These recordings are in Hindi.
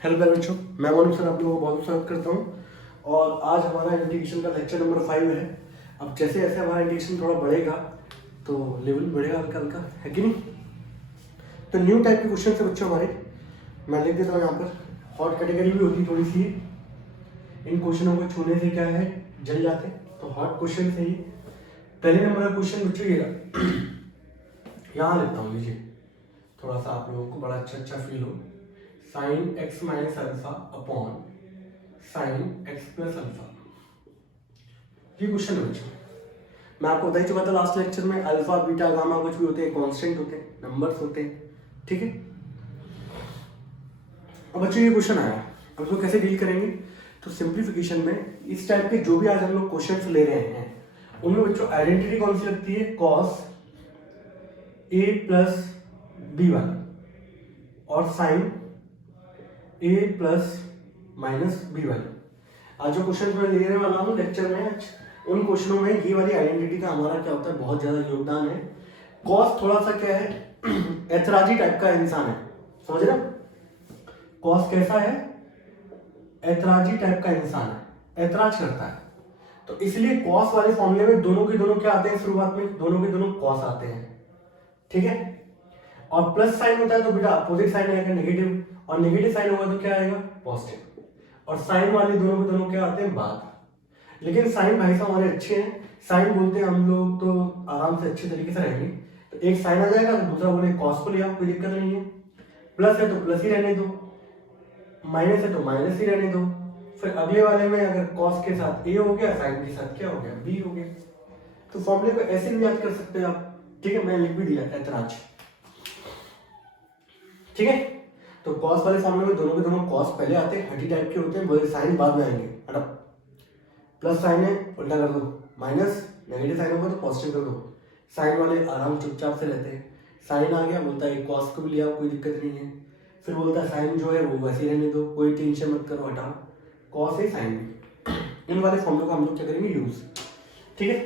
हेलो प्यारे बच्चों, मैं मोनू सर आप लोगों को बहुत स्वागत करता हूँ। और आज हमारा इंटीग्रेशन का लेक्चर नंबर 5 है। अब जैसे जैसे हमारा इंटीग्रेशन थोड़ा बढ़ेगा तो लेवल भी बढ़ेगा हल्का हल्का, है कि नहीं। तो न्यू टाइप के क्वेश्चन है बच्चों हमारे, मैं लिख देता हूँ यहाँ पर। हॉट कैटेगरी भी होती थोड़ी सी, इन क्वेश्चनों को छूने से क्या है जल जाते, तो हॉट क्वेश्चन से ही पहले नंबर का क्वेश्चन बच्चों ये रहा। यहाँ लिखता हूँ, लीजिए थोड़ा सा आप लोगों को बड़ा अच्छा फील हो। Sine x minus alpha upon sine x plus alpha, ये क्वेश्चन है बच्चों। मैं आपको बता ही चुका था लास्ट लेक्चर में, अल्फा बीटा गामा कुछ भी होते हैं, कांस्टेंट होते हैं, नंबर्स होते हैं, ठीक है। अब बच्चों ये क्वेश्चन आया, अब इसको कैसे डील करेंगे। तो सिंप्लीफिकेशन में इस टाइप के जो भी आज हम लोग क्वेश्चंस ले रहे हैं उनमें बच्चों आइडेंटिटी कौन सी लगती है, cos A plus B Y और साइन ए प्लस माइनस बी वाई। आज जो क्वेश्चन मैं लेने वाला हूँ लेक्चर में, उन क्वेश्चनों में ये वाली आइडेंटिटी का हमारा क्या होता है, बहुत ज्यादा योगदान है। कॉस थोड़ा सा क्या है ऐतराजी टाइप का इंसान है, समझ रहे। कॉस कैसा है, ऐतराजी टाइप का इंसान है, ऐतराज करता है। तो इसलिए कॉस वाले फॉर्मूले में दोनों के दोनों क्या आते हैं, शुरुआत में दोनों के दोनों कॉस आते हैं, ठीक है। और प्लस साइन होता है तो बेटा अपोजिट साइन आएगा नेगेटिव, और नेगेटिव साइन होगा तो क्या आएगा पॉजिटिव। और साइन वाले दोनों के दोनों क्या आते हैं बाद। लेकिन साइन भाई साहब हमारे अच्छे हैं, साइन बोलते हैं हम लोग तो आराम से अच्छे तरीके से रहेंगे। तो एक साइन आ जाएगा तो दूसरा बोले कॉस को ले आओ, कोई दिक्कत नहीं है। प्लस है तो प्लस ही रहने दो, माइनस है तो माइनस ही रहने दो। फिर अगले वाले में अगर कॉस के साथ ए हो गया, साइन के साथ क्या हो गया बी हो गया। तो फॉर्मूले को ऐसे भी याद कर सकते हैं आप, ठीक है। मैं लिख भी दिया ऐतराज, ठीक है। तो कॉस वाले फॉर्मूले में दोनों के दोनों कॉस पहले आते हैं, हटी टाइप के होते हैं, बोले साइन बाद में आएंगे। हटअप, प्लस साइन है उल्टा कर दो, माइनस नेगेटिव साइन होगा तो पॉजिटिव कर दो। साइन वाले आराम चुपचाप से रहते हैं, साइन आ गया बोलता है कॉस को भी लिया कोई दिक्कत नहीं है। फिर बोलता है साइन जो है वो वैसे ही रहने दो, कोई टेंशन मत करो, हटाओ कॉस है साइन भी। इन वाले फॉर्मूले को हम लोग क्या करेंगे यूज, ठीक है।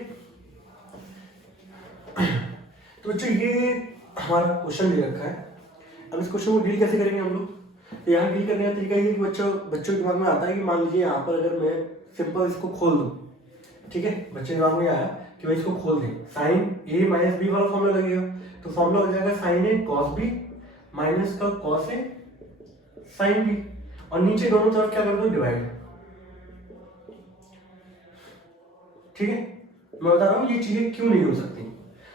तो बच्चों ये हमारा क्वेश्चन दे रखा है। अब इस क्वेश्चन को डील कैसे करेंगे हम लोग। तो यहाँ डील करने का तरीका ये कि बच्चों के दिमाग में आता है कि मान लीजिए यहाँ पर अगर मैं सिंपल इसको खोल दूं, ठीक है। बच्चे दिमाग में आया कि भाई इसको खोल दें, साइन ए माइनस बी वाला फॉर्मूला लगेगा। तो फॉर्मूला हो जाएगा साइन ए कॉस बी माइनस का कॉस ए साइन बी, और नीचे दोनों तरफ क्या कर दो डिवाइड, ठीक है। मैं बता रहा हूँ ये चीजें क्यों नहीं हो सकती।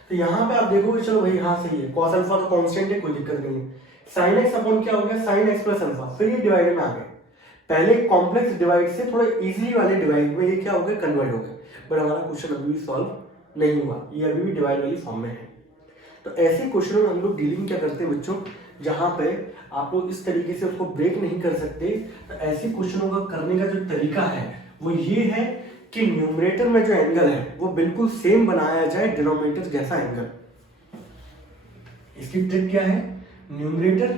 तो यहाँ पे आप देखोगे चलो भाई हाँ सही है, कॉस अल्फा तो कांस्टेंट है कोई दिक्कत नहीं है। साइन एक्स अपॉन क्या हो गया साइन एक्स प्लस अल्फा, फिर ये डिवाइड में आ गए। पहले कॉम्प्लेक्स डिवाइड से थोड़ा इजीली वाले डिवाइड में ये क्या हो गया कन्वर्ट हो गया। बट हमारा क्वेश्चन अभी भी सॉल्व नहीं हुआ, ये अभी भी डिवाइड वाली फॉर्म में है। तो ऐसे क्वेश्चनों में हम लोग डीलिंग क्या करते हैं बच्चों, जहां पे आप लोग इस तरीके से उसको ब्रेक नहीं कर सकते। तो ऐसे क्वेश्चनों का करने का जो तरीका है वो ये है कि न्यूमरेटर में जो एंगल है वो बिल्कुल सेम बनाया जाए डिनोमिनेटर जैसा एंगल। इसकी ट्रिक क्या है, न्यूमरेटर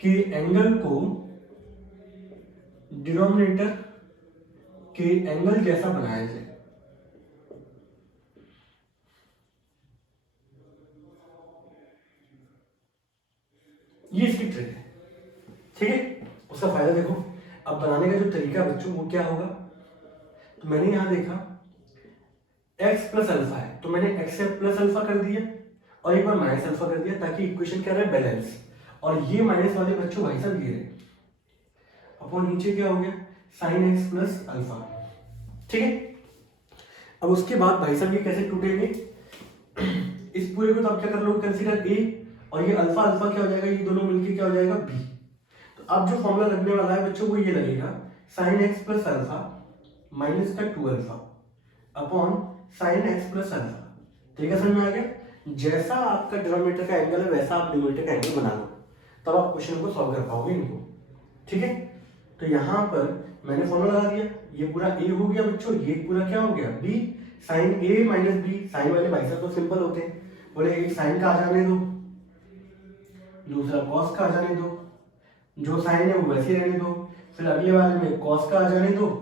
के एंगल को डिनोमिनेटर के एंगल जैसा बनाया जाए। ये इसकी ट्रिक है, ठीक है। उसका फायदा देखो, अब बनाने का जो तरीका बच्चों वो क्या होगा। तो मैंने यहां देखा x प्लस अल्फा है, तो मैंने x से प्लस अल्फा कर दिया और एक बार माइनस अल्फा कर दिया, ताकि इक्वेशन क्या रहे बैलेंस। और ये माइनस वाले बच्चों भाई साहब ये रहे, अपॉन नीचे क्या हो गया साइन एक्स प्लस अल्फा, ठीक है। अब उसके बाद भाई साहब ये कैसे टूटेंगे, इस पूरे को तो आप क्या कर लो कंसीडर a, और ये अल्फा अल्फा क्या हो जाएगा, ये दोनों मिलके क्या हो जाएगा b। तो अब जो फॉर्मूला लगने वाला है बच्चों वो ये लगेगा sine x plus alpha minus का 2 alpha upon sine x plus alpha. ठीक है, समझ में आ गया। जैसा आपका डिनोमिनेटर का एंगल है वैसा आप न्यूमरेटर का एंगल बना लो, तब आप क्वेश्चन को सॉल्व कर पाओगे इनको, ठीक है। तो यहाँ पर मैंने फॉर्मूला लगा दिया, ये पूरा a हो गया बच्चों, ये पूरा क्या हो गया b, sine a minus b। Sine वाले भाई साहब तो सिंपल होते हैं, बोले एक साइन का आ जाने दो, दूसरा कॉस का आ जाने दो, जो साइन है वो वैसे रहने दो, फिर अगले वाले में कॉस का आ जाने दो,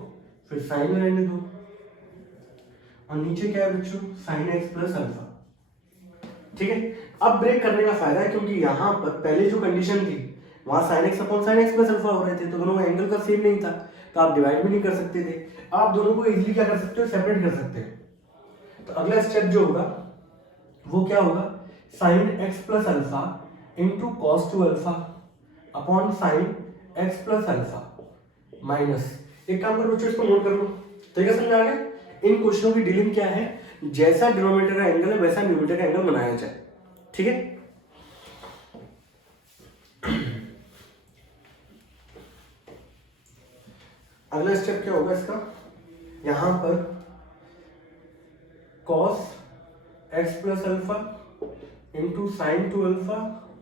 फिर साइन में रहने दो, और नीचे क्या है बच्चों साइन एक्स प्लस अल्फा, ठीक है। अब ब्रेक करने का फायदा है क्योंकि यहाँ पर पहले जो कंडीशन थी वहाँ sign x upon sine x plus alpha हो रहे थे, तो दोनों का एंगल का सेम नहीं था, तो आप डिवाइड भी नहीं कर सकते थे। आप दोनों को इजीली क्या कर सकते हो, सेपरेट कर सकते हो। तो अगला स्टेप जो होगा वो क्या होगा, sine x plus alpha into cos two alpha upon sine x plus alpha minus, एक काम करो बच्चों, इसको नोट कर लो, तरीका समझ आ गया। इन क्वेश्चनों की डीलिंग क्या है, जैसा डिनोमिनेटर का एंगल है वैसा न्यूमरेटर का एंगल बनाया जाए, ठीक है। अगला स्टेप क्या होगा इसका, यहां पर cos x plus alpha into sine to alpha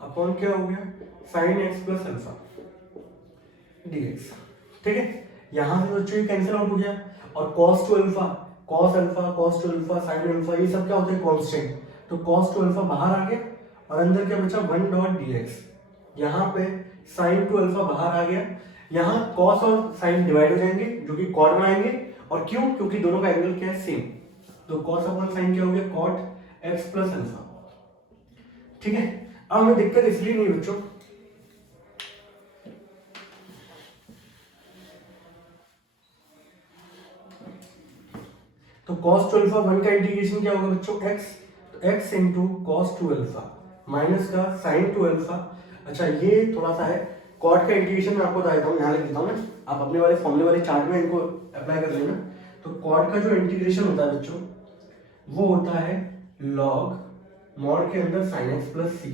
upon क्या हो गया, sine x plus alpha dx, ठीक है। यहां से बच्चों ये कैंसिल आउट हो गया, और cos two alpha, cos alpha, cos two alpha, sin alpha, ये सब क्या होते हैं, कांस्टेंट, तो cos टू अल्फा बाहर आ गया और अंदर क्या बचा 1 डॉट dx। यहाँ पे sin टू अल्फा बाहर आ गया, यहाँ cos और sin डिवाइड हो जाएंगे जो कि cot बनाएंगे, और क्यों, क्योंकि दोनों का एंगल क्या है, सेम, तो cos अपॉन sin क्या हो गया, cot x प्लस अल्फा, ठीक है। अब हमें दिक्कत इसलिए नहीं बच्चों, तो cos टू अल्फा 1 का इंटीग्रेशन क्या होगा बच्चों, x, तो x into cos two alpha minus का sin टू अल्फा। अच्छा ये थोड़ा सा है, कॉट का इंटीग्रेशन मैं आपको बता देता हूँ, यहाँ लिख देता हूँ ना, आप अपने वाले फॉर्मूले वाले चार्ट में इनको अप्लाई कर लेना। तो कॉट का जो इंटीग्रेशन होता है बच्चों वो होता है लॉग मॉड के अंदर साइन एक्स प्लस सी।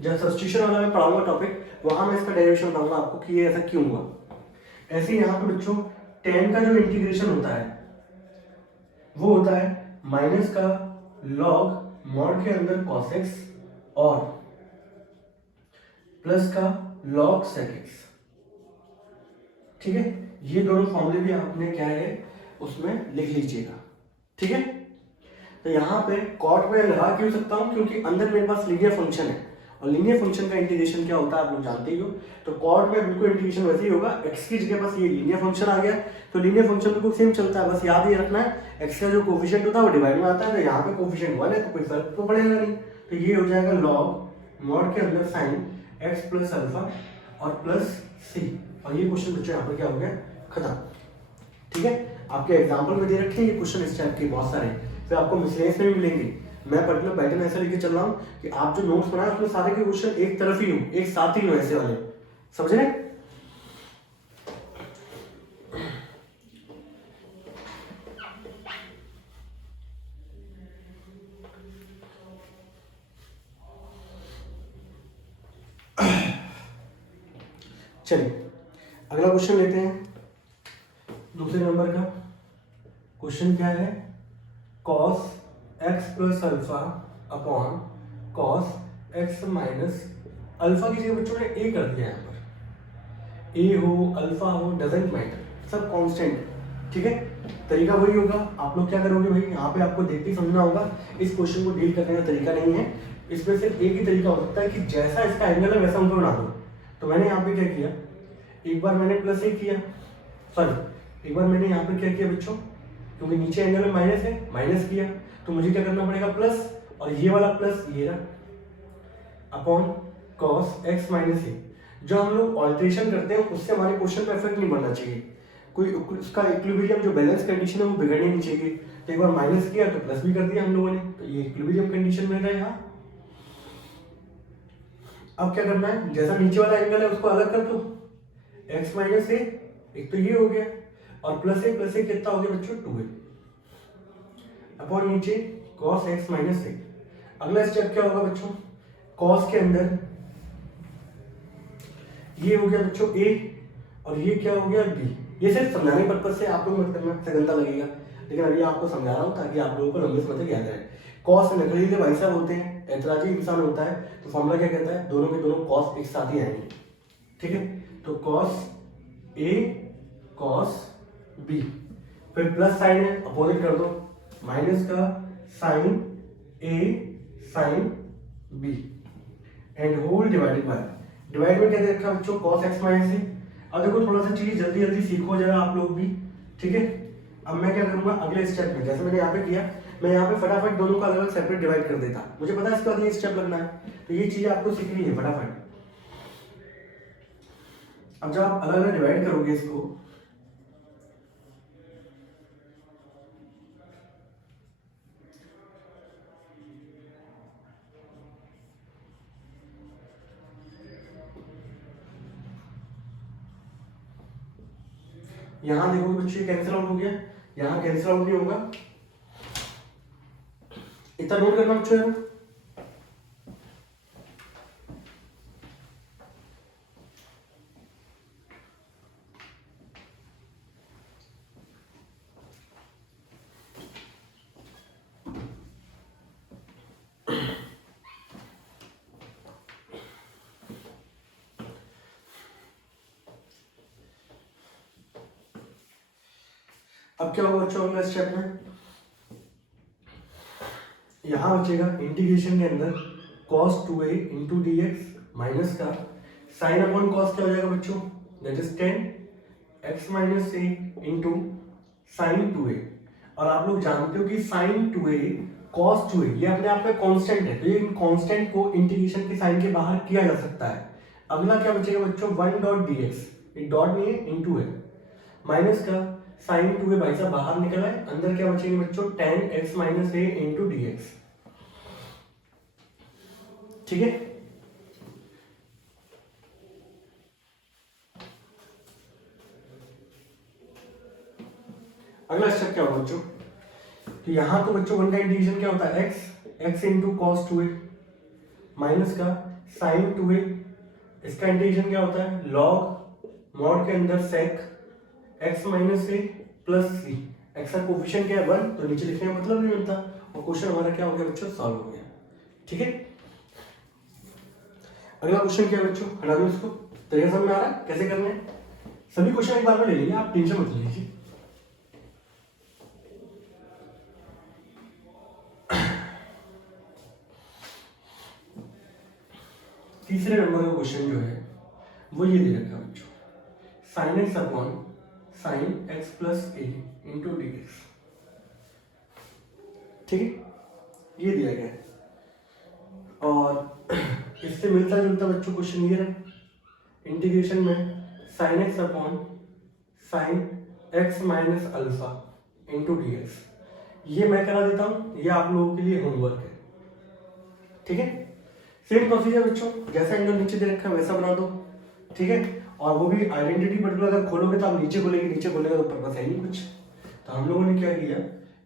जब सब्स्टिट्यूशन वाला मैं पढ़ाऊंगा टॉपिक, वहां मैं इसका डेरिवेशन बताऊंगा आपको कि ये ऐसा क्यों हुआ। ऐसे यहाँ पे बच्चों टेन का जो इंटीग्रेशन होता है वो होता है माइनस का लॉग मॉड के अंदर कॉस एक्स और प्लस का लॉग सेक एक्स, ठीक है। ये दोनों फॉर्मूले भी आपने क्या है उसमें लिख लीजिएगा, ठीक है। तो यहाँ पे कॉट में लगा क्यों सकता हूँ, क्योंकि अंदर मेरे पास लीनियर फंक्शन है, और लीनियर फंक्शन का इंटीग्रेशन क्या होता है आप लोग जानते ही हो। तो कॉट में बिल्कुल इंटीग्रेशन वैसे ही होगा, एक्स की जगह बस ये लीनियर फंक्शन आ गया, तो लीनियर फंक्शन बिल्कुल सेम चलता है, बस याद ही रखना है एक्स का जो कोफिशिएंट होता है वो डिवाइड में आता है, तो यहाँ पे कोफिशिएंट 1 है तो कोई फर्क तो पड़ेगा नहीं, तो ये हो जाएगा लॉग मॉड के अंदर साइन एक्स प्लस अल्फा और प्लस सी, और ये क्वेश्चन बच्चों यहाँ पर क्या हो गया, खत्म, ठीक है। आपके एग्जाम्पल में दे रखे हैं ये क्वेश्चन इस टाइप के बहुत सारे, फिर आपको मिसलेनियस में भी मिलेंगे। मैं पर्टिकुलर पैटर्न ऐसा लेके चल रहा हूँ कि आप जो नोट्स बनाए उसमें सारे के क्वेश्चन एक तरफ ही हो, एक साथ ही हो, ऐसे वाले, समझ रहे। चलिए अगला क्वेश्चन लेते हैं, दूसरे नंबर का क्वेश्चन क्या है, cos x plus alpha upon cos x minus alpha की जगह बच्चों ने a कर दिया, यहाँ पर a हो अल्फा हो डजेंट मैटर, सब कांस्टेंट, ठीक है। तरीका वही होगा, आप लोग क्या करोगे भाई, यहाँ पे आपको देख के समझना होगा, इस क्वेश्चन को डील करने का तरीका नहीं है, इसमें सिर्फ एक ही तरीका हो सकता है कि जैसा इसका एंगल है वैसा उनको बना दो। तो मैंने यहाँ पे क्या किया, एक बार मैंने प्लस ए किया, सॉरी एक बार मैंने यहाँ पे क्या किया बच्चों, क्योंकि नीचे एंगल में माइनस है, माइनस किया, तो मुझे क्या करना पड़ेगा प्लस, और ये वाला प्लस ये रहा अपॉन कॉस एक्स माइनस ए। जो हम लोग ऑल्ट्रेशन करते हैं उससे हमारे क्वेश्चन पे इफेक्ट नहीं पड़ना चाहिए, कोई उसका इक्विलिब्रियम जो बैलेंस कंडीशन है वो बिगड़नी नहीं चाहिए। तो एक बार माइनस किया तो प्लस भी कर दिया हम लोगों ने, तो ये इक्विलिब्रियम कंडीशन में रहा यहाँ। अब क्या करना है, जैसा नीचे वाला एंगल है उसको अलग कर दो, x माइनस ए, एक तो ये हो गया, और प्लस ए कितना हो गया बच्चों 2a अपॉन नीचे cos x माइनस ए। अगला स्टेप क्या होगा बच्चों, cos के अंदर ये हो गया बच्चों a और ये क्या हो गया b। ये सिर्फ समझाने पर्पज से आप लोग मत करना, गंदा लगेगा, लेकिन अभी आपको समझा रहा हूँ ताकि आप लोगों को लंबे समय तक याद रहे। cos नकलीले भाई साहब होते हैं, ऐतराजी इंसान होता है, तो फॉर्मूला क्या कहता है, दोनों के दोनों cos एक साथ ही आएंगे, ठीक है। तो cos a cos b, फिर प्लस साइन है अपोजिट कर दो, माइनस का sine a sine b and whole divided by, divide में क्या दे रखा बच्चों cos x माइनस a। अब देखो थोड़ा सा चीज जल्दी जल्दी सीखो जरा आप लोग भी, ठीक है। अब मैं क्या करूंगा अगले स्टेप में, जैसे मैंने यहाँ पे किया, मैं यहाँ पे फटाफट दोनों को अलग अलग सेपरेट डिवाइड कर देता, मुझे पता है इसके बाद ये स्टेप लगना है, तो ये चीज आपको सीखनी है फटाफट। अब जब आप अलग अलग डिवाइड करोगे इसको, यहां देखोगे बच्चे कैंसिल आउट हो गया, यहां कैंसिल आउट नहीं होगा, इतना नोट करना बच्चों। अब क्या होगा बच्चों अगले स्टेप में, यहां बचेगा इंटीग्रेशन के अंदर cos 2a into D x minus का साइन अपॉन कॉस क्या हो जाएगा बच्चों, that is 10 x minus A into sign 2a। और आप लोग जानते हो कि साइन 2a cos 2a ये अपने आप में कांस्टेंट है, तो ये कांस्टेंट को इंटीग्रेशन के साइन के बाहर किया जा सकता है। अगला क्या बचेगा बच्चों, 1 डॉट डी एक्स, ये डॉट नहीं है इंटू है, माइनस का साइन 2a भाई साहब बाहर निकला है, अंदर क्या बचेंगे बच्चों 10 x माइनस ए इंटू डी एक्स। ठीक है, अगला स्टेप क्या होगा बच्चों, तो यहां तो बच्चों वन का इंटीग्रेशन क्या होता है x into cos 2a minus का साइन 2a, इसका इंटीग्रेशन क्या होता है लॉग मॉड के अंदर सेक x माइनस ए प्लस सी, एक्स का कोफिशिएंट क्या है 1, तो नीचे लिखने का मतलब नहीं मिलता, और क्वेश्चन हमारा क्या हो गया बच्चों, सॉल्व हो गया। ठीक है, अगला क्वेश्चन क्या है बच्चों, हटा दो इसको, तरीका समझ में आ रहा है कैसे करना है, सभी क्वेश्चन एक बार में ले लेंगे, आप टेंशन मत लीजिए। तीसरे नंबर का क्वेश्चन जो है वो ये दे रखा है बच्चों, sine x upon sine x plus a into D x. ठीक है, ये दिया गया है, और इससे मिलता जुलता बच्चों क्वेश्चन ये है, इंटीग्रेशन में sign x upon sine x minus alpha into D X, ये मैं करा देता हूं, ये आप लोगों के लिए होमवर्क है। ठीक है, सेम प्रोसीजर बच्चों, जैसा एंगल नीचे दे रखा है वैसा बना दो। ठीक है, और वो भी आइडेंटिटी पर्टिकुलर अगर खोलोगे तो आप नीचे खोलेंगे, नीचे खोलेगा तो पर्पस है नहीं कुछ, तो हम लोगों ने क्या किया,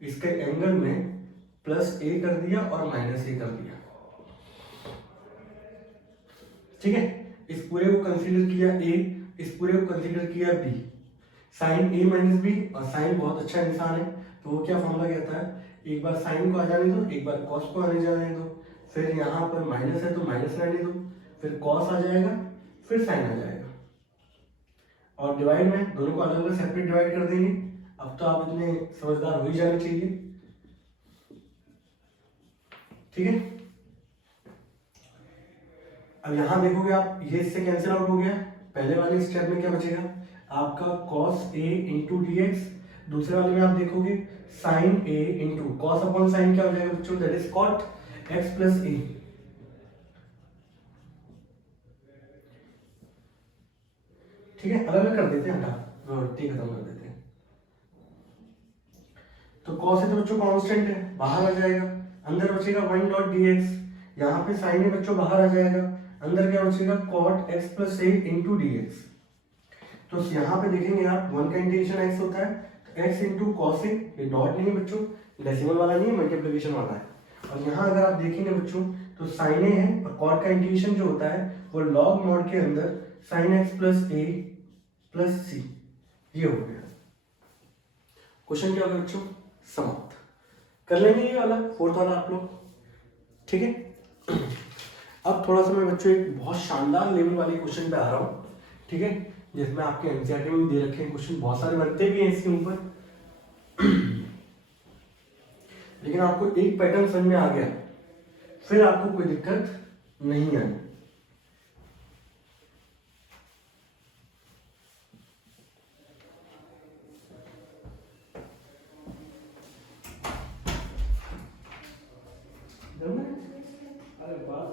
इसके एंगल में प्लस ए कर दिया और माइनस ए कर दिया। ठीक है, इस पूरे को कंसीडर किया ए, इस पूरे को कंसीडर किया B, sign A minus B, और साइन बहुत अच्छा निशान है तो वो क्या फॉर्मूला कहता है, एक बार साइन को आ जाने दो, एक बार कॉस को आने जाने दो, फिर यहाँ पर माइनस है तो माइनस रहने दो, फिर कॉस आ जाएगा, फिर साइन आ जाएगा, और डिवाइड में दोनों को अलग अलग सेपरेट डिवाइड कर देंगे। अब तो आप इतने समझदार हो ही जाने चाहिए। ठीक है, अब यहां देखोगे आप, ये इससे कैंसिल आउट हो गया, पहले वाले स्टेप में क्या बचेगा आपका cos a into D x, दूसरे वाले में आप देखोगे sine a into cos upon sine क्या हो जाएगा बच्चों, that is cot x plus a. ठीक है, अलग अलग कर देते हैं, हटा खत्म कर देते हैं। तो cos है तो बच्चों कांस्टेंट है, बाहर आ जाएगा, अंदर बचेगा 1 डॉट डी एक्स, यहाँ पे साइन है बच्चों बाहर आ जाएगा, अंदर क्या बचेगा cot x plus a into D x. तो यहाँ पे देखेंगे आप, 1 का इंटीग्रेशन x होता है, तो x इंटू कॉस ए, ये डॉट नहीं है बच्चों, डेसिमल वाला नहीं है, मल्टीप्लिकेशन वाला है, और यहाँ अगर आप देखेंगे बच्चों तो साइन ए है, और cot का इंटीग्रेशन जो होता है वो लॉग मॉड के अंदर साइन x प्लस ए प्लस सी, ये हो गया। क्वेश्चन क्या होगा बच्चों, समाप्त कर लेंगे ये वाला, फोर्थ वाला आप लोग। ठीक है, अब थोड़ा सा मैं बच्चों एक बहुत शानदार लेवल वाले क्वेश्चन पे आ रहा हूँ। ठीक है, जिसमें आपके एनसीईआरटी में दे रखे हैं क्वेश्चन, बहुत सारे बनते भी हैं इसके ऊपर लेकिन आपको एक पैटर्न समझ में आ गया, फिर आपको कोई दिक्कत नहीं आई। अरे बात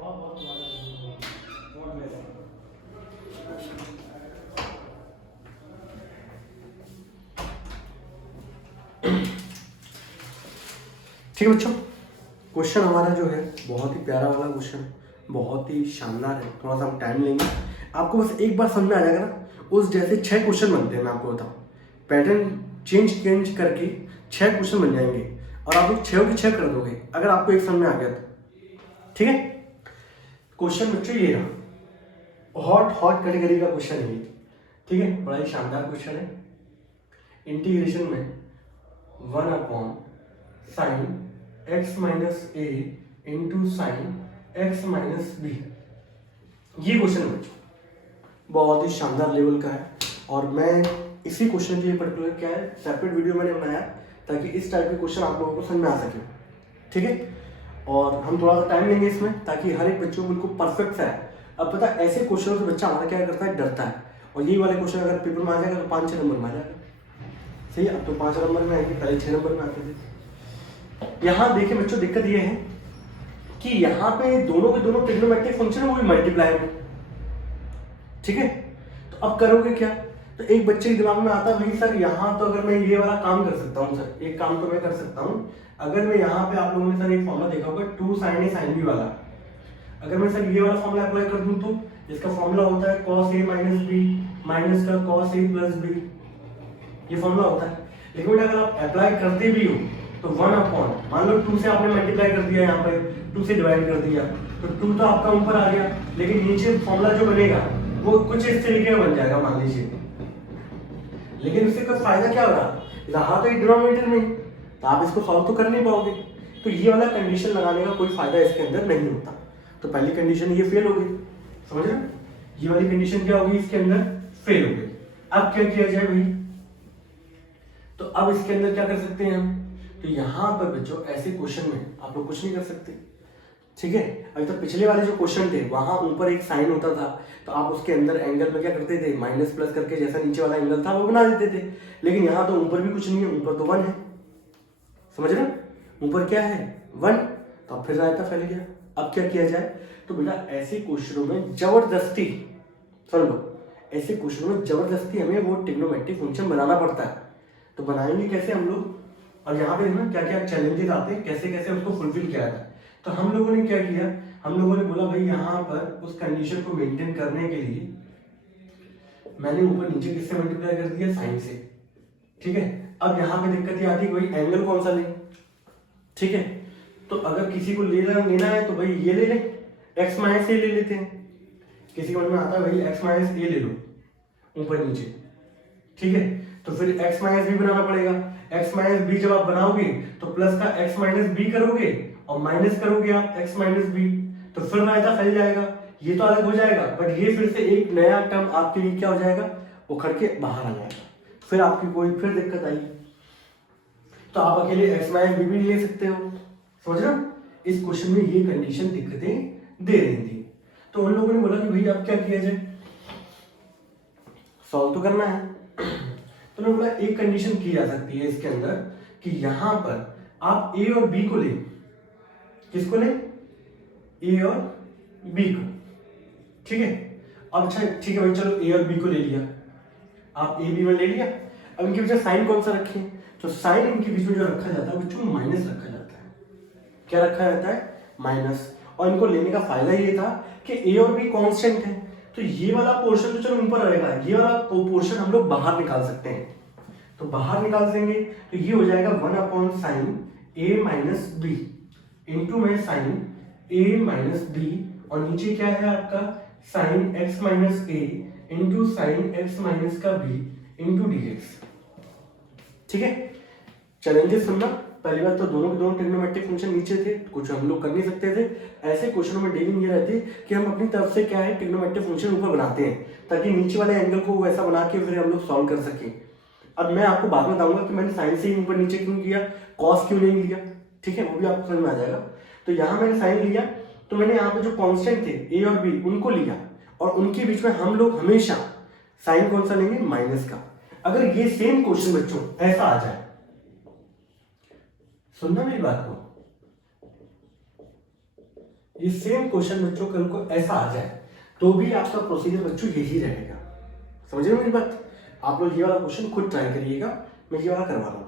ठीक है बच्चों, क्वेश्चन हमारा जो है बहुत ही प्यारा वाला क्वेश्चन, बहुत ही शानदार है। थोड़ा सा हम टाइम लेंगे, आपको बस एक बार समझ में आ जाएगा ना। उस जैसे 6 क्वेश्चन बनते हैं, मैं आपको बताऊँ, पैटर्न चेंज करके 6 क्वेश्चन बन जाएंगे और आप लोग 6 के 6 कर दोगे अगर आपको एक समझ में आ गया तो। ठीक है, क्वेश्चन बच्चों ये रहा, हॉट कैटेगरी का क्वेश्चन है ये। ठीक है, बड़ा ही शानदार क्वेश्चन है। इंटीग्रेशन में 1/sin x माइनस ए into sine x minus b, ये क्वेश्चन है बच्चों, बहुत ही शानदार लेवल का है। और मैं इसी क्वेश्चन के लिए पर्टिकुलर क्या है सेपरेट वीडियो मैंने बनाया ताकि इस टाइप के क्वेश्चन आप लोगों को समझ में आ सके। ठीक है, और हम थोड़ा सा टाइम लेंगे इसमें ताकि हर एक बच्चों को बिल्कुल परफेक्ट सा है। अब पता है ऐसे क्वेश्चनों से बच्चा हमारा क्या करता है, डरता है। और यही वाले क्वेश्चन अगर पेपर में आ जाएगा तो 5-6 नंबर में आ जाएगा। सही है, अब तो 5 नंबर में आएंगे, पहले 6 नंबर में आते थे। यहाँ देखिए बच्चों, दिक्कत ये है कि यहाँ पे दोनों के दोनों ट्रिग्नोमेट्रिक फंक्शन है, वो भी मल्टीप्लाई में। ठीक है, तो अब करोगे क्या, तो एक बच्चे के दिमाग में आता है भाई सर यहाँ तो अगर मैं ये वाला काम कर सकता हूँ सर, एक काम तो मैं कर सकता हूँ। अगर मैं यहाँ पे, आप लोगों ने सर एक फॉर्मूला देखा होगा 2sin a sin b वाला, अगर मैं सर ये वाला फॉर्मूला अप्लाई कर दूँ तो इसका फॉर्मूला होता है cos a minus B minus का cos a प्लस बी, ये फॉर्मूला होता है। लेकिन अगर आप अप्लाई करते भी हो तो 1/, मान लो 2 से आपने मल्टीप्लाई कर दिया, यहाँ पे 2 से डिवाइड कर दिया तो 2 तो आपका ऊपर आ गया, लेकिन नीचे फॉर्मूला जो बनेगा वो कुछ इस तरीके का बन जाएगा मान लीजिए। लेकिन इससे कोई फायदा क्या हो रहा तो ये डिनोमिनेटर में, तो आप इसको सॉल्व तो कर नहीं पाओगे। तो ये वाला कंडीशन लगाने का कोई फायदा इसके अंदर नहीं होता। तो पहली कंडीशन ये फेल हो गई, समझ रहे, ये वाली कंडीशन क्या होगी इसके अंदर, फेल हो गई। अब क्या किया जाए भाई, तो अब इसके अंदर क्या कर सकते हैं हम, तो यहाँ पर बच्चों ऐसे क्वेश्चन में आप लोग कुछ नहीं कर सकते। ठीक है, अभी तो पिछले वाले जो क्वेश्चन थे वहां ऊपर एक साइन होता था तो आप उसके अंदर एंगल में क्या करते थे, माइनस प्लस करके जैसा नीचे वाला एंगल था वो बना देते थे। लेकिन यहाँ तो ऊपर भी कुछ नहीं है, ऊपर तो 1 है, समझ रहे, ऊपर क्या है 1, तो अब फिर रायता फैल गया। अब क्या किया जाए, तो बेटा ऐसे क्वेश्चनों में जबरदस्ती, सुन लो, ऐसे क्वेश्चनों में जबरदस्ती हमें वो ट्रिग्नोमेट्रिक फंक्शन बनाना पड़ता है। तो बनाएंगे कैसे हम लोग, और यहाँ पे देखना क्या क्या चैलेंजेस आते हैं, कैसे कैसे उसको फुलफिल किया जाता है। तो हम लोगों ने क्या किया, हम लोगों ने बोला भाई यहाँ पर उस कंडीशन को मेंटेन करने के लिए मैंने ऊपर नीचे किससे मल्टीप्लाई कर दिया, साइन से। ठीक है, अब यहाँ पे दिक्कत ये आती है भाई एंगल कौन सा ले। ठीक है, तो अगर किसी को लेना है तो भाई ये ले लें, एक्स माइनस ए ले लेते हैं। किसी को में आता है भाई एक्स माइनस ए ले लो ऊपर नीचे। ठीक है, तो फिर एक्स माइनस बी बनाना पड़ेगा। एक्स माइनस बी जब आप बनाओगे तो प्लस का एक्स माइनस बी करोगे और माइनस करोगे आप एक्स माइनस बी, तो फिर रायता फैल जाएगा, ये तो अलग हो जाएगा, बट ये फिर से एक नया टर्म आपके लिए क्या हो जाएगा, उखड़ के बाहर आ जाएगा। फिर आपकी कोई फिर दिक्कत आई तो आप अकेले एक्स माइनस बी भी ले सकते हो, समझ रहे हो। इस क्वेश्चन में ये कंडीशन दिक्कतें दे रही थी। तो उन लोगों ने बोला कि भाई अब क्या किया जाए, सॉल्व तो करना है। तो उन्होंने बोला एक कंडीशन की जा सकती है इसके अंदर कि यहां पर आप ए और बी को ले, किसको ले, ए और बी को। ठीक है, अब अच्छा ठीक है भाई, चलो ए और बी को ले लिया, आप ए बी में ले लिया। अब इनके बीच में साइन कौन सा रखें, तो साइन इनके बीच में जो रखा जाता है बच्चों माइनस रखा जाता है। क्या रखा जाता है, माइनस। और इनको लेने का फायदा ये था कि ए और बी कांस्टेंट है, तो ये वाला पोर्शन तो चलो ऊपर रहेगा, ये वाला पोर्शन हम लोग बाहर निकाल सकते हैं। तो बाहर निकाल देंगे तो ये हो जाएगा 1/sin a minus B into में साइन a माइनस बी, और नीचे क्या है आपका साइन x माइनस ए इंटू साइन एक्स माइनस का बी इंटू डी एक्स। ठीक है, चैलेंजेस सुनना, पहली बात तो दोनों के दोनों ट्रिग्नोमेट्रिक फंक्शन नीचे थे, कुछ हम लोग कर नहीं सकते थे। ऐसे क्वेश्चनों में डीलिंग ये रहती है कि हम अपनी तरफ से क्या है ट्रिग्नोमेट्रिक फंक्शन ऊपर बनाते हैं ताकि नीचे वाले एंगल को वैसा बना के फिर हम लोग सॉल्व कर सकें। अब मैं आपको बाद में बताऊंगा कि मैंने साइन से ही ऊपर नीचे क्यों किया, कॉस क्यों नहीं लिया। ठीक है, वो भी आपको समझ में आ जाएगा। तो यहाँ मैंने साइन लिया तो मैंने यहाँ पे जो कांस्टेंट थे ए और बी उनको लिया, और उनके बीच में हम लोग हमेशा साइन कौन सा लेंगे, माइनस का। अगर ये सेम क्वेश्चन बच्चों ऐसा आ जाए, सुनना मेरी बात को, ये सेम क्वेश्चन बच्चों कल को ऐसा आ जाए तो भी आपका प्रोसीजर बच्चों यही रहेगा। समझ रहे हो मेरी बात? आप लोग ये वाला क्वेश्चन खुद ट्राई करिएगा, मैं ये वाला करवा रहा हूँ।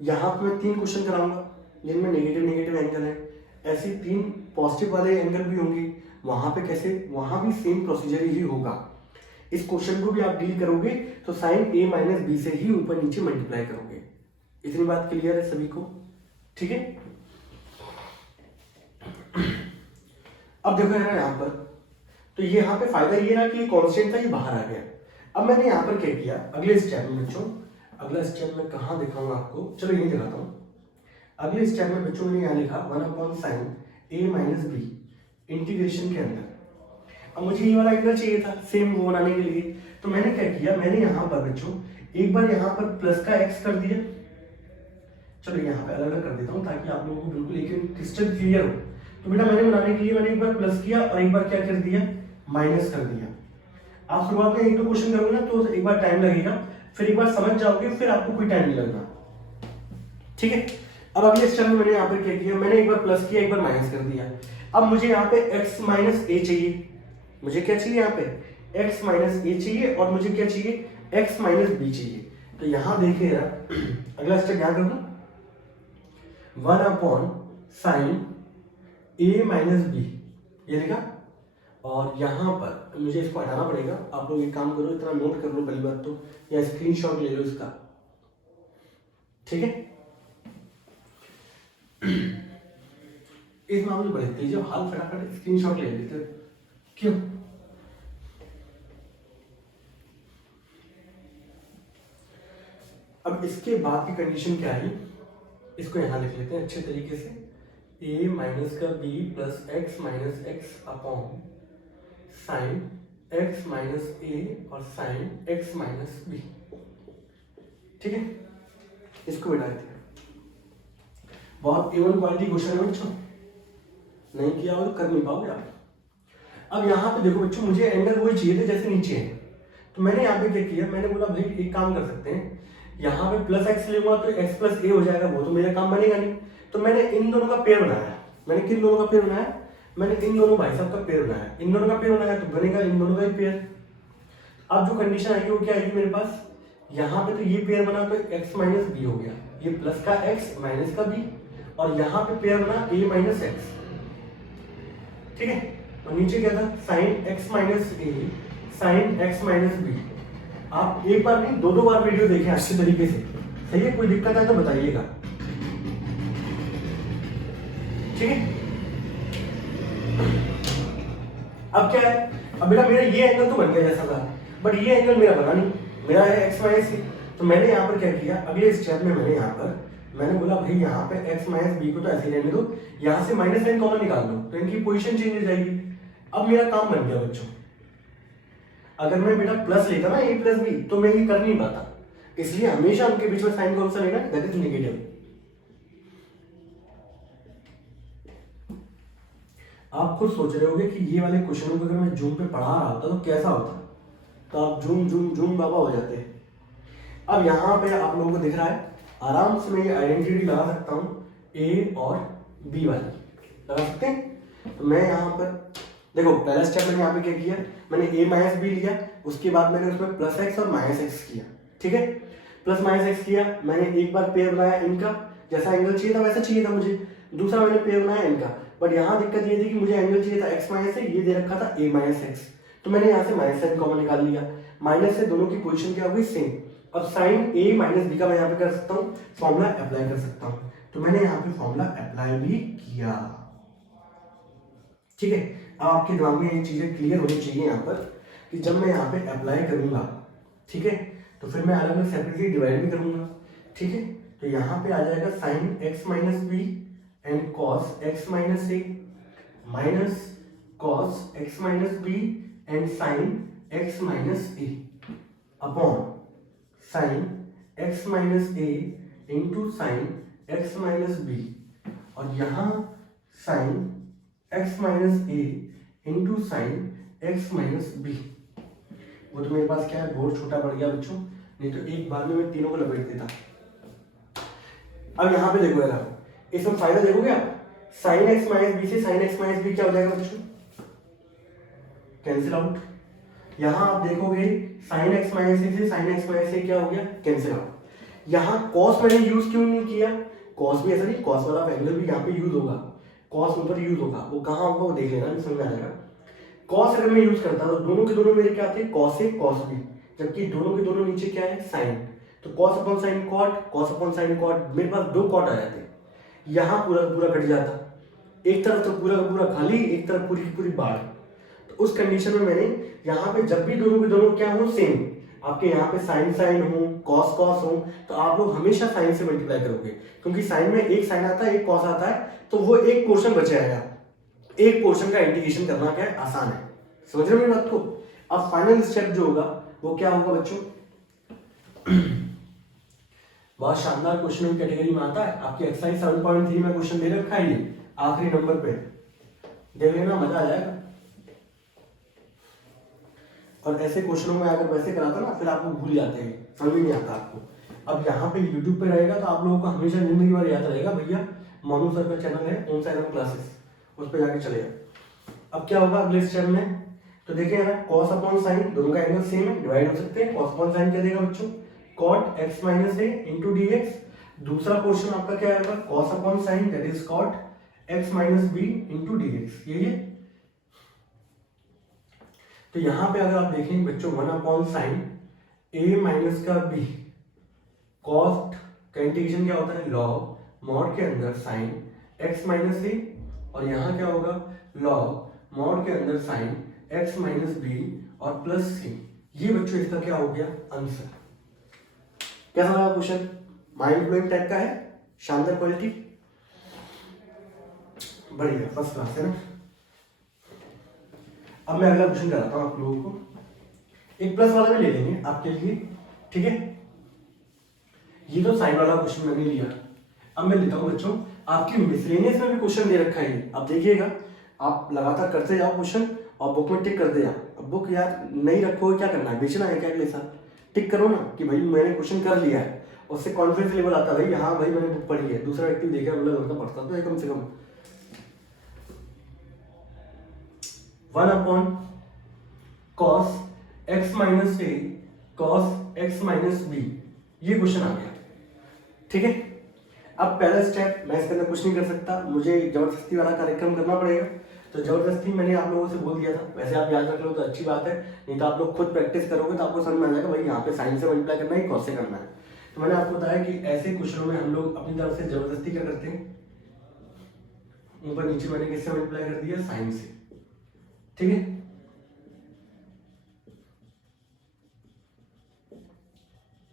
यहाँ पे मैं 3 क्वेश्चन कराऊंगा जिनमें नेगेटिव नेगेटिव एंगल है, ऐसे 3 पॉजिटिव वाले एंगल भी होंगे। वहां पे कैसे, वहां भी सेम प्रोसीजर ही होगा। इस क्वेश्चन को भी आप डील करोगे तो साइन ए माइनस बी से ही ऊपर नीचे मल्टीप्लाई करोगे। इतनी बात क्लियर है सभी को? ठीक है। अब देखो यार यहाँ पर, तो ये यहाँ पे फायदा ये रहा कि कांस्टेंट था, ये बाहर आ गया। अब मैंने यहाँ पर क्या किया, अगले स्टेप में बच्चों, अगला स्टेप में कहाँ दिखाऊंगा आपको, चलो यही दिखाता हूँ। अगले स्टेप में बच्चों मैंने यहाँ लिखा 1/sin a minus B integration के अंदर। अब मुझे ये वाला एंगल चाहिए था सेम वो बनाने के लिए, तो मैंने क्या किया, मैंने यहाँ पर बच्चों एक बार यहाँ पर प्लस का x कर दिया। चलो यहाँ पे अलग अलग कर देता हूँ ताकि आप लोगों को बिल्कुल एक क्रिस्टल क्लियर हो। तो बेटा मैंने बनाने के लिए मैंने एक बार प्लस किया और एक बार क्या कर दिया, माइनस कर दिया। आप शुरुआत में एक दो क्वेश्चन करोगे ना तो एक बार टाइम लगेगा, फिर एक बार समझ जाओगे, फिर आपको कोई टाइम नहीं लगना। ठीक है। अब अगले स्टेप में मैंने यहाँ पर क्या किया, मैंने एक बार प्लस किया एक बार माइनस कर दिया। अब मुझे यहाँ पे x माइनस ए चाहिए, मुझे क्या चाहिए यहाँ पे x माइनस ए चाहिए, और मुझे क्या चाहिए x माइनस बी चाहिए। तो यहाँ देखिए यार अगला स्टेप यहाँ कर दूं 1/sin a माइनस बी, ये लिखा। और यहाँ पर मुझे इसको हटाना पड़ेगा, आप लोग एक काम करो, इतना नोट कर लो पहली बात तो, या स्क्रीनशॉट ले लो इसका। ठीक है। इस मामले में बड़े तेज हाल, फटाफट स्क्रीनशॉट ले लेते। क्यों? अब इसके बाद की कंडीशन क्या है, इसको यहां लिख लेते हैं अच्छे तरीके से, a माइनस का b plus x minus x upon sine x minus a और साइन x माइनस b। ठीक है, इसको बिठा देते हैं। बहुत A1 क्वालिटी क्वेश्चन है बच्चों, नहीं किया हो तो कर नहीं पाओगे आप। अब यहाँ पे देखो बच्चों, मुझे एंगल वही चाहिए थे जैसे नीचे है, तो मैंने यहाँ पे क्या किया, मैंने बोला भाई एक काम कर सकते हैं, यहाँ पे प्लस एक्स लेगा तो x प्लस ए हो जाएगा, वो तो मेरा काम बनेगा नहीं। तो मैंने इन दोनों का पेयर बनाया। मैंने किन दोनों का पेयर बनाया, मैंने इन दोनों भाई साहब का पेयर बनाया। इन दोनों का पेयर बनाया तो बनेगा इन दोनों का ही पेयर। अब जो कंडीशन आएगी वो क्या आएगी मेरे पास, यहाँ पे तो ये पेयर बना तो x माइनस बी हो गया, ये प्लस का x माइनस का b, और यहाँ पे पेयर बना a माइनस एक्स। ठीक है, और नीचे क्या था, साइन x माइनस ए साइन x माइनस बी। आप एक बार नहीं दो बार वीडियो देखें अच्छे तरीके से, सही है? कोई दिक्कत है तो बताइएगा। ठीक है। अब क्या है, अब बेटा मेरा ये एंगल तो बन गया जैसा था, बट ये एंगल मेरा बना नहीं, मेरा है x माइनस सी। तो मैंने यहाँ पर क्या किया, अगले स्टेप में मैंने यहाँ पर मैंने बोला भाई यहाँ पे x माइनस बी को तो ऐसे ही रहने दो, यहाँ से माइनस साइन कॉमन निकाल दो तो इनकी पोजीशन चेंज हो जाएगी। अब मेरा काम बन गया बच्चों। अगर मैं बेटा प्लस लेता ना a प्लस बी तो मैं ये कर नहीं पाता, इसलिए हमेशा उनके बीच में साइन कौन सा लेना, दैट इज नेगेटिव। आप खुद सोच रहे होगे कि ये वाले क्वेश्चनों को अगर मैं जूम पे पढ़ा रहा होता तो कैसा होता, तो आप जूम जूम जूम बाबा हो जाते। अब यहाँ पे आप लोगों को दिख रहा है, आराम से मैं ये आइडेंटिटी लगा सकता हूँ a और b वाली, लगा सकते हैं। तो मैं यहाँ पर देखो, पहला स्टेप मैंने यहाँ पे क्या किया, मैंने a माइनस बी लिया, उसके बाद मैंने उसमें प्लस एक्स और माइनस एक्स किया। ठीक है, प्लस माइनस एक्स किया, मैंने एक बार पेयर बनाया इनका, जैसा एंगल चाहिए था वैसा चाहिए था मुझे। दूसरा मैंने पेयर बनाया इनका, बट यहाँ दिक्कत ये थी कि मुझे एंगल चाहिए था x माइनस से, ये दे रखा था a माइनस एक्स, तो मैंने यहाँ से माइनस साइन कॉमन निकाल लिया। माइनस से दोनों की पोजीशन क्या हो गई, सेम। अब साइन a माइनस बी का मैं यहाँ पे कर सकता हूँ, फॉर्मूला अप्लाई कर सकता हूँ। तो मैंने यहाँ पे फॉर्मूला अप्लाई भी किया। ठीक है, अब आपके दिमाग में ये चीजें क्लियर होनी चाहिए यहाँ पर कि जब मैं यहाँ पे अप्लाई करूंगा, ठीक है, तो फिर मैं अलग अलग सेपरेटली डिवाइड भी करूंगा। ठीक है, तो यहाँ पे आ जाएगा sine x minus b and cos x minus a minus cos x minus b and sine x minus a upon sine x minus A into sine x minus B, और यहाँ साइन x माइनस ए into sine x minus b. वो तो मेरे पास क्या है, बहुत छोटा पड़ गया बच्चों, नहीं तो एक बार में मैं तीनों को लपेट देता। अब यहाँ पे देखो यार, इसमें फायदा देखोगे आप, साइन एक्स माइनस बी से साइन एक्स माइनस बी क्या हो जाएगा बच्चों, कैंसिल आउट। यहां आप देखोगे साइन एक्स माइनस ए से साइन एक्स माइनस ए क्या हो गया, कैंसिल आउट। यहां कॉस मैंने यूज क्यों नहीं किया, कॉस भी ऐसा नहीं, कॉस वाला एंगल भी यहाँ पे यूज होगा, कॉस ऊपर यूज होगा, वो कहाँ होगा वो देख लेना, समझ आ जाएगा। कॉस अगर मैं यूज करता तो दोनों के दोनों मेरे क्या थे, कॉस ए कॉस बी, जबकि दोनों के दोनों नीचे क्या है, साइन। तो cos upon sine cot, cos upon sine cot, मेरे पास दो कॉट आ जाते, यहाँ पूरा पूरा कट जाता, एक तरफ तो पूरा पूरा खाली, एक तरफ पूरी की पूरी बाढ़। तो उस कंडीशन में मैंने यहाँ पे जब भी दोनों के दोनों क्या हो सेम, आपके यहाँ पे साइन साइन हो कॉस कॉस हो, तो आप लोग हमेशा साइन से मल्टीप्लाई करोगे, क्योंकि साइन में एक साइन आता है एक कॉस आता है, तो वो एक पोर्शन बच जाएगा। एक पोर्शन का इंटीग्रेशन करना क्या है, आसान है, समझ रहे हो मेरी बात को। अब फाइनल स्टेप जो होगा वो क्या होगा बच्चों, बहुत शानदार क्वेश्चन की कैटेगरी में आता है, आपकी एक्सरसाइज 7.3 में क्वेश्चन दे रखा है, ये आखिरी नंबर पे देख लेना, मजा आ जाएगा। और ऐसे क्वेश्चनों में अगर वैसे कराता ना फिर आप लोग भूल जाते हैं, समझ नहीं आता आपको। अब यहाँ पे YouTube पे रहेगा तो आप लोगों को हमेशा जिंदगी भर याद रहेगा, भैया मोनू सर का चैनल है ओम साई राम क्लासेस, उस पर जाके चलेगा। अब क्या होगा अगले स्टेप में, तो देखिए ना कॉस अपॉन साइन, दोनों का एंगल सेम है, डिवाइड हो सकते हैं। कॉस अपॉन साइन क्या देगा बच्चों, कॉट एक्स माइनस ए इंटू डी एक्स। दूसरा पोर्शन आपका क्या आएगा, cos upon sine that is cot X minus B into D X, ये। तो यहां पे अगर आप देखेंगे बच्चों 1 अपॉन साइन ए माइनस का बी, कॉस्ट का इंटीग्रेशन क्या होता है, लॉग मॉड के अंदर साइन एक्स माइनस ए, और यहाँ क्या होगा लॉग मॉड के अंदर साइन एक्स माइनस बी और प्लस सी। ये बच्चों इसका क्या हो गया आंसर। कैसा लगा क्वेश्चन, माइंड ब्लोइंग टाइप का है, शानदार क्वालिटी, बढ़िया फर्स्ट क्लास है ना। अब मैं अगला क्वेश्चन कराता हूं आप लोगों को, एक प्लस वाला भी ले लेंगे आपके लिए, ठीक है। ये तो साइन वाला क्वेश्चन मैंने लिया, अब मैं लेता हूं बच्चों आपकी मिसलेनियस में भी क्वेश्चन दे रखा है, अब देखिएगा आप लगातार करते जाओ क्वेश्चन और बुक में टिक करते जाओ। अब बुक यार नहीं रखोगे क्या करना है, बेचना है क्या अगले साल, टिक करो ना कि भाई मैंने क्वेश्चन कर लिया है, उससे कॉन्फिडेंस लेवल आता है भाई हाँ भाई मैंने बुक पढ़ी है, दूसरा व्यक्ति देखा लड़का पढ़ता तो है कम से कम। 1 अपॉन कॉस एक्स माइनस ए कॉस एक्स माइनस बी, ये क्वेश्चन आ गया, ठीक है। अब पहला स्टेप मैं इसके अंदर कुछ नहीं कर सकता, मुझे जबरदस्ती वाला कार्यक्रम करना पड़ेगा, तो जबरदस्ती मैंने आप लोगों से बोल दिया था, वैसे आप याद रख लो तो अच्छी बात है, नहीं तो आप लोग खुद प्रैक्टिस करोगे तो आपको समझ में आ जाएगा भाई यहाँ पे साइन से मल्टीप्लाई करना है कॉस से करना है। तो मैंने आपको बताया कि ऐसे क्वेश्चनों में हम लोग अपनी तरफ से जबरदस्ती क्या करते हैं, ऊपर नीचे मैंने किससे मल्टीप्लाई कर दिया, साइन से, ठीक है।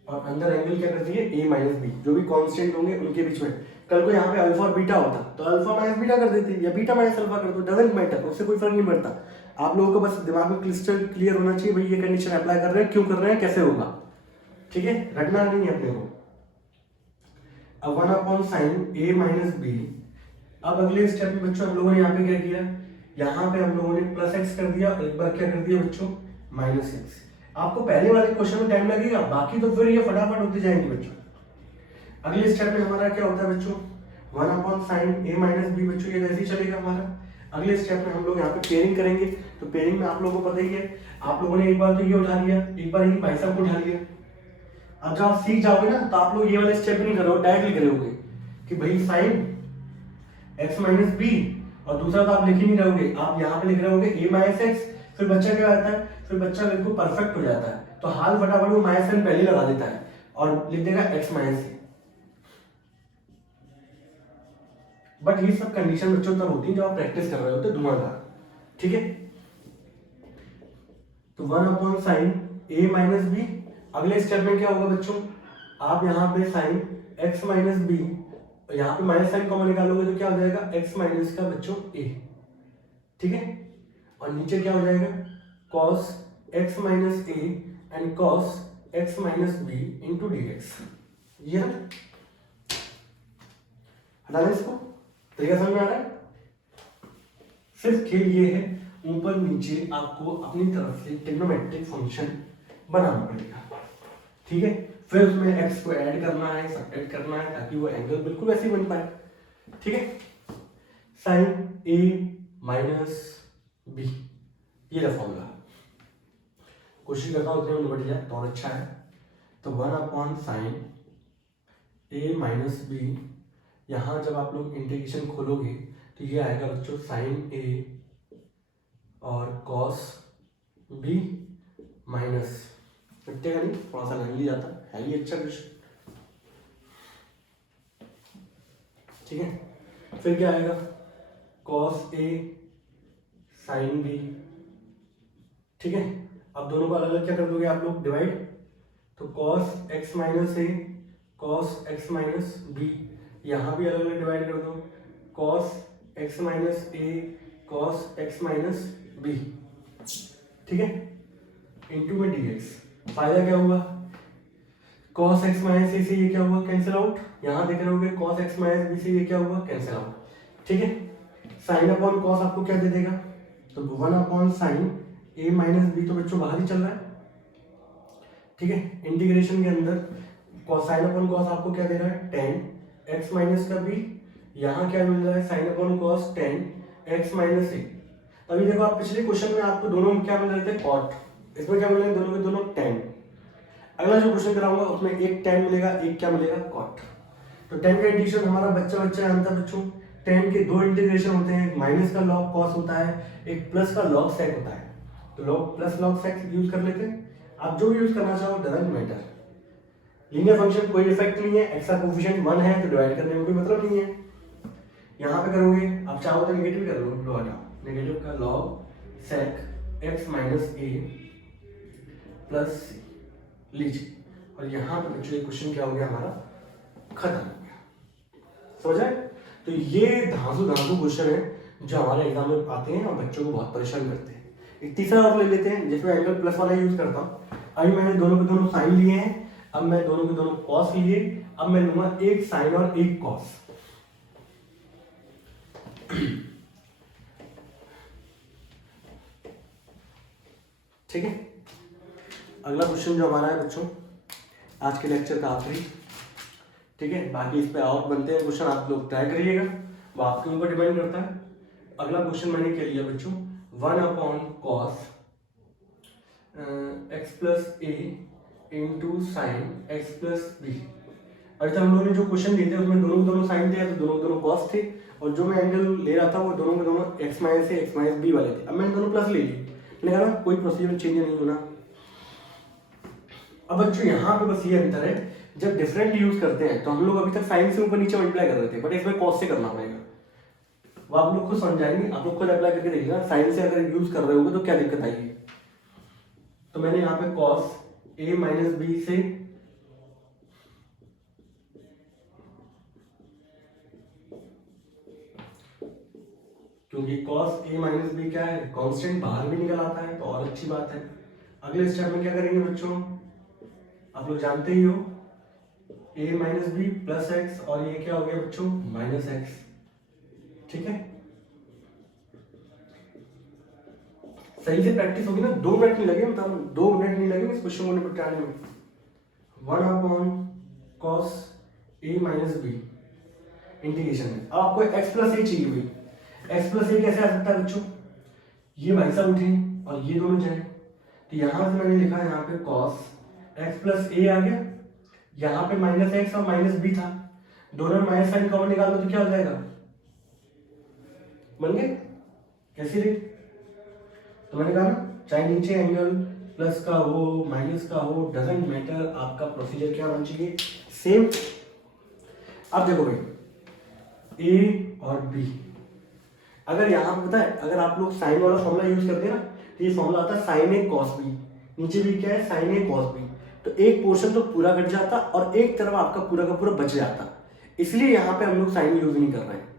और अंदर एंगल क्या करती है ए माइनस बी, जो भी कांस्टेंट होंगे उनके बीच में। कल को यहाँ पे अल्फा और बीटा होता तो अल्फा माइनस बीटा कर देते, या बीटा माइनस अल्फा कर दो, डजंट मैटर, उससे कोई फर्क नहीं पड़ता। आप लोगों को बस दिमाग में क्रिस्टल क्लियर होना चाहिए भाई ये कंडीशन अप्लाई कर रहे हैं, क्यों कर रहे हैं, कैसे होगा, ठीक है, रटना नहीं है अपने को। अब 1 upon sine A minus B. अब अगले स्टेप में बच्चों हम लोगों ने यहाँ पे क्या किया, यहाँ पे हम लोगों ने प्लस एक्स कर दिया, एक बार क्या कर दिया बच्चों माइनस एक्स। आपको पहले वाले क्वेश्चन में टाइम लगेगा, बाकी तो फिर ये फटाफट होते जाएंगे बच्चों। अगले स्टेप में हमारा क्या होता है बच्चों 1 upon sine A minus B, बच्चों ये वैसे ही चलेगा हमारा। अगले स्टेप में हम लोग यहाँ पे पेयरिंग करेंगे, तो पेयरिंग में आप लोगों को पता ही है, आप लोगों ने एक बार तो ये उठा लिया, एक बार ये भाई साहब को उठा लिया। अब जब आप सीख जाओगे ना तो आप लोग ये वाले स्टेप नहीं करोगे, डायरेक्ट लिख रहे होगे कि भाई साइन एक्स माइनस बी, और दूसरा तो आप लिख ही नहीं रहोगे, आप यहाँ पे लिख रहे होगे ए माइनस एक्स, फिर बच्चा क्या आता है, फिर बच्चा बिल्कुल परफेक्ट हो जाता है, तो हाल फटाफट वो माइनस साइन पहले लगा देता है और लिख देगा एक्स माइनस सी। बट ये सब कंडीशन बच्चों तब होती है जब आप प्रैक्टिस कर रहे होते धुआंधार, ठीक है। तो 1 upon sine A minus B. अगले स्टेप में क्या होगा बच्चों, आप यहाँ पे साइन एक्स माइनस बी, यहाँ पे माइनस साइन कॉमन निकालोगे तो क्या हो जाएगा एक्स माइनस का बच्चों ए, ठीक है। और नीचे क्या हो जाएगा cos x minus A and cos x minus B into D X. ये हटाना इसको, तरीका समझ में आ रहा है। सिर्फ खेल ये है ऊपर नीचे आपको अपनी तरफ से ट्रिग्नोमेट्रिक फंक्शन बनाना पड़ेगा, ठीक है। फिर उसमें x को ऐड करना है, सब्ट्रैक्ट करना है, ताकि वो एंगल बिल्कुल वैसे बन पाए, ठीक है। साइन ए माइनस बी, ये रहा फॉर्मूला। कोशिश करता हूँ उतने में निपट जाए तो और अच्छा है। तो 1/sin ए माइनस बी, यहाँ जब आप लोग इंटीग्रेशन खोलोगे तो ये आएगा बच्चों साइन ए और कॉस बी माइनस, कटेगा नहीं, थोड़ा सा लग जाता है, ये अच्छा क्वेश्चन। ठीक है, फिर क्या आएगा कॉस ए साइन बी। ठीक है, अब दोनों को अलग अलग क्या कर दोगे आप लोग, डिवाइड। तो कॉस एक्स माइनस ए कॉस एक्स माइनस बी, यहाँ भी अलग अलग डिवाइड कर दो, कॉस एक्स माइनस ए कॉस एक्स माइनस बी। ठीक है, इंटू में डी एक्स। फायदा क्या हुआ, कॉस एक्स माइनस ए से ये क्या हुआ, कैंसिल आउट। यहाँ देख रहे होगे कॉस एक्स माइनस बी से ये क्या हुआ, कैंसिल आउट। ठीक है, साइन अपॉन कॉस आपको क्या दे देगा, तो 1/sin ए माइनस बी, तो बच्चों बाहर ही चल रहा है। ठीक है, इंटीग्रेशन के अंदर साइन अपॉन कॉस आपको क्या दे रहा है, tan एक्स माइनस का बी, यहाँ क्या मिल रहा है sine upon cos tan x minus a. अभी देखो आप पिछले क्वेश्चन में आपको दोनों में क्या मिल रहे थे, कॉट, इसमें क्या मिल रहे हैं दोनों के दोनों tan। अगला जो क्वेश्चन कराऊंगा उसमें एक tan मिलेगा, एक क्या मिलेगा, कॉट। तो tan का इंटीग्रेशन हमारा बच्चा जानता है बच्चों, tan के दो इंटीग्रेशन होते हैं, एक माइनस का log cos होता है, एक प्लस का log sec होता है। तो log plus log sec use कर लेते हैं, आप जो यूज करना चाहो डजंट मैटर। लीनियर फंक्शन कोई इफेक्ट नहीं है, एक्स का कोएफिशिएंट 1 है तो डिवाइड करने में कोई मतलब नहीं है। यहाँ पे करोगे आप चाहो तो नेगेटिव कर लो, लो हटाओ, नेगेटिव का log sec एक्स माइनस ए प्लस लीजिए, और यहाँ पे बच्चों क्वेश्चन क्या हो गया हमारा, खत्म हो गया। समझ आए? तो ये धांसू क्वेश्चन है जो हमारे एग्जाम में आते हैं और बच्चों को बहुत परेशान करते हैं। एक तीसरा और ले लेते हैं, जिसमें एंगल प्लस वाला यूज करता हूँ। अभी मैंने दोनों के दोनों साइन लिए हैं, अब मैं दोनों के दोनों कॉस लिए, अब मैं लूंगा एक साइन और एक कॉस। ठीक है, अगला क्वेश्चन जो हमारा है बच्चों आज के लेक्चर का आखिरी। ठीक है, बाकी इस पे और बनते हैं क्वेश्चन, आप लोग ट्राई करिएगा, वो आपके ऊपर डिपेंड करता है। अगला क्वेश्चन मैंने क्या लिया बच्चों, 1/cos x plus a into sine x plus b. अभी तक हम लोगों ने जो क्वेश्चन दिए थे उसमें दोनों के दोनों साइन थे, तो दोनों कॉस थे, और जो मैं एंगल ले रहा था वो दोनों के दोनों एक्स माइनस ए एक्स माइनस बी वाले थे। अब मैंने दोनों प्लस ले लिए, मैंने कहा कोई प्रोसीजर चेंज नहीं होना। अब बच्चों यहाँ पे बस ये अंतर है, जब डिफरेंट यूज करते हैं तो हम लोग अभी तक साइन से ऊपर नीचे मल्टीप्लाई कर रहे थे, बट इसमें कॉस से करना पड़ेगा। वो आप लोग खुद समझाएंगे, आप लोग खुद अप्लाई करके देखिएगा, साइन से अगर यूज कर रहे होगे तो क्या दिक्कत आएगी। तो मैंने यहाँ पे कॉस ए माइनस बी से क्योंकि cos a माइनस बी क्या है, कांस्टेंट, बाहर भी निकल आता है तो और अच्छी बात है। अगले स्टेप में क्या करेंगे बच्चों, आप लोग जानते ही हो, a minus B plus X, और ये क्या हो गया बच्चों माइनस एक्स। ठीक है, सही से प्रैक्टिस होगी ना, 2 मिनट नहीं लगे, मतलब 2 मिनट नहीं लगे इस क्वेश्चन को निपटाने में। 1/cos a minus B integration में अब आपको x प्लस ए चाहिए भाई। x प्लस ए कैसे आ सकता है बच्चों, ये भाई साहब उठे और ये दोनों जाए, तो यहां से मैंने लिखा यहाँ पे cos x प्लस ए आ गया, यहाँ पे माइनस एक्स और माइनस बी था, दोनों में माइनस साइन कॉमन निकाल दो तो क्या हो जाएगा, बन गए कैसी रे। तो मैंने कहा ना, चाहे नीचे एंगल प्लस का हो माइनस का हो डजंट मैटर, आपका प्रोसीजर क्या होना चाहिए, सेम। अब देखो भाई ए और बी, अगर यहाँ पता है, अगर आप लोग साइन वाला फॉर्मूला यूज करते हैं ना, तो ये फॉर्मूला आता है साइन ए कॉस बी, नीचे भी क्या है साइन ए कॉस बी, तो एक पोर्शन तो पूरा कट जाता और एक तरफ आपका पूरा का पूरा बच जाता, इसलिए यहाँ पे हम लोग साइन यूज नहीं कर रहे हैं।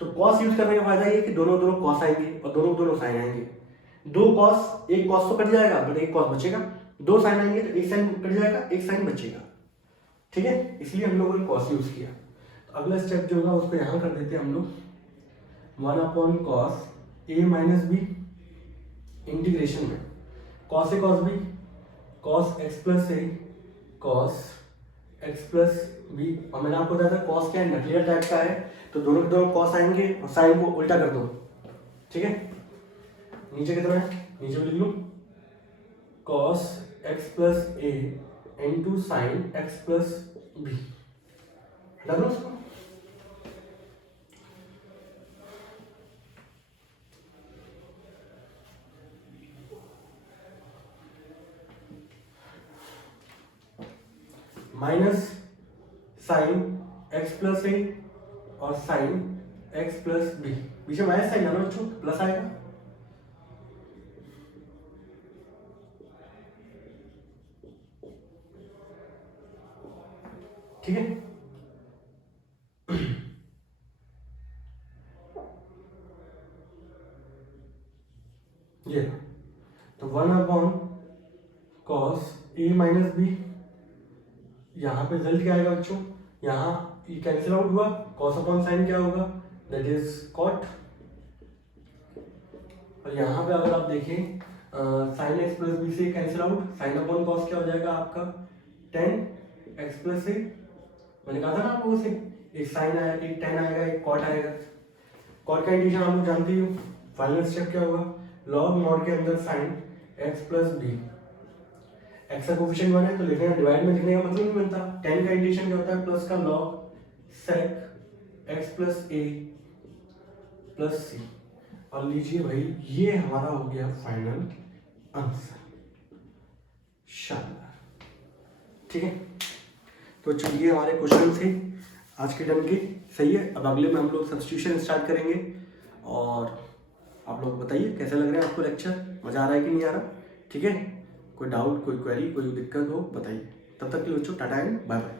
तो कॉस यूज करने का फायदा ये कि दोनों दोनों कॉस आएंगे और दोनों दोनों साइन आएंगे, दो कॉस, एक कॉस तो कट जाएगा बट एक कॉस बचेगा, दो साइन आएंगे तो एक साइन कट जाएगा एक साइन बचेगा। ठीक है, इसलिए हम लोगों ने कॉस यूज किया। तो अगला स्टेप जो होगा उसको यहाँ कर देते हैं हम लोग, 1/cos a minus B integration में cos a cos b cos x plus A cos x plus B. और मैंने आपको बताया था cos क्या है, न्यूक्लियर टाइप का है, तो दोनों के दोनों कॉस आएंगे और साइन को उल्टा कर दो, ठीक है। नीचे कितना है, नीचे भी लिख लूँ cos x plus a into sine x plus b, हटा दो उसको। Minus sine x plus a और साइन एक्स प्लस बी, बीच में माइनस साइन आना बच्चों, प्लस आएगा, ठीक है। ये तो 1/, कॉस ए माइनस बी, यहाँ पे रिजल्ट क्या आएगा बच्चों, यहाँ ये कैंसिल आउट हुआ, कॉस अपॉन साइन क्या होगा, दैट इज कॉट। और यहाँ पे अगर आप देखें साइन एक्स प्लस बी से cancel out, sign upon cos क्या हो जाएगा आपका tan एक्स प्लस ए, मैंने कहा था ना आपको उसे, एक साइन आएगा, एक tan आएगा, एक कॉट आएगा। कॉट का इंडिकेशन आप लोग जानते हो, फाइनल स्टेप क्या होगा, लॉग नॉट के अंदर sine x plus B, X का कोफिशिएंट 1 है तो लिखने का डिवाइड में लिखने का मतलब नहीं बनता। tan का इंडिकेशन क्या होता है, प्लस का लॉग सेक एक्स प्लस ए प्लस सी। और लीजिए भाई ये हमारा हो गया फाइनल आंसर, शानदार, ठीक है। तो चलिए हमारे क्वेश्चन थे आज के दिन के, सही है। अब अगले में हम लोग सब्स्टिट्यूशन स्टार्ट करेंगे, और आप लोग बताइए कैसे लग रहे हैं आपको लेक्चर, मजा आ रहा है कि नहीं आ रहा, ठीक है। कोई डाउट, कोई क्वेरी, कोई दिक्कत हो बताइए। तब तक के लिए बच्चों टाटा एंड बाय बाय।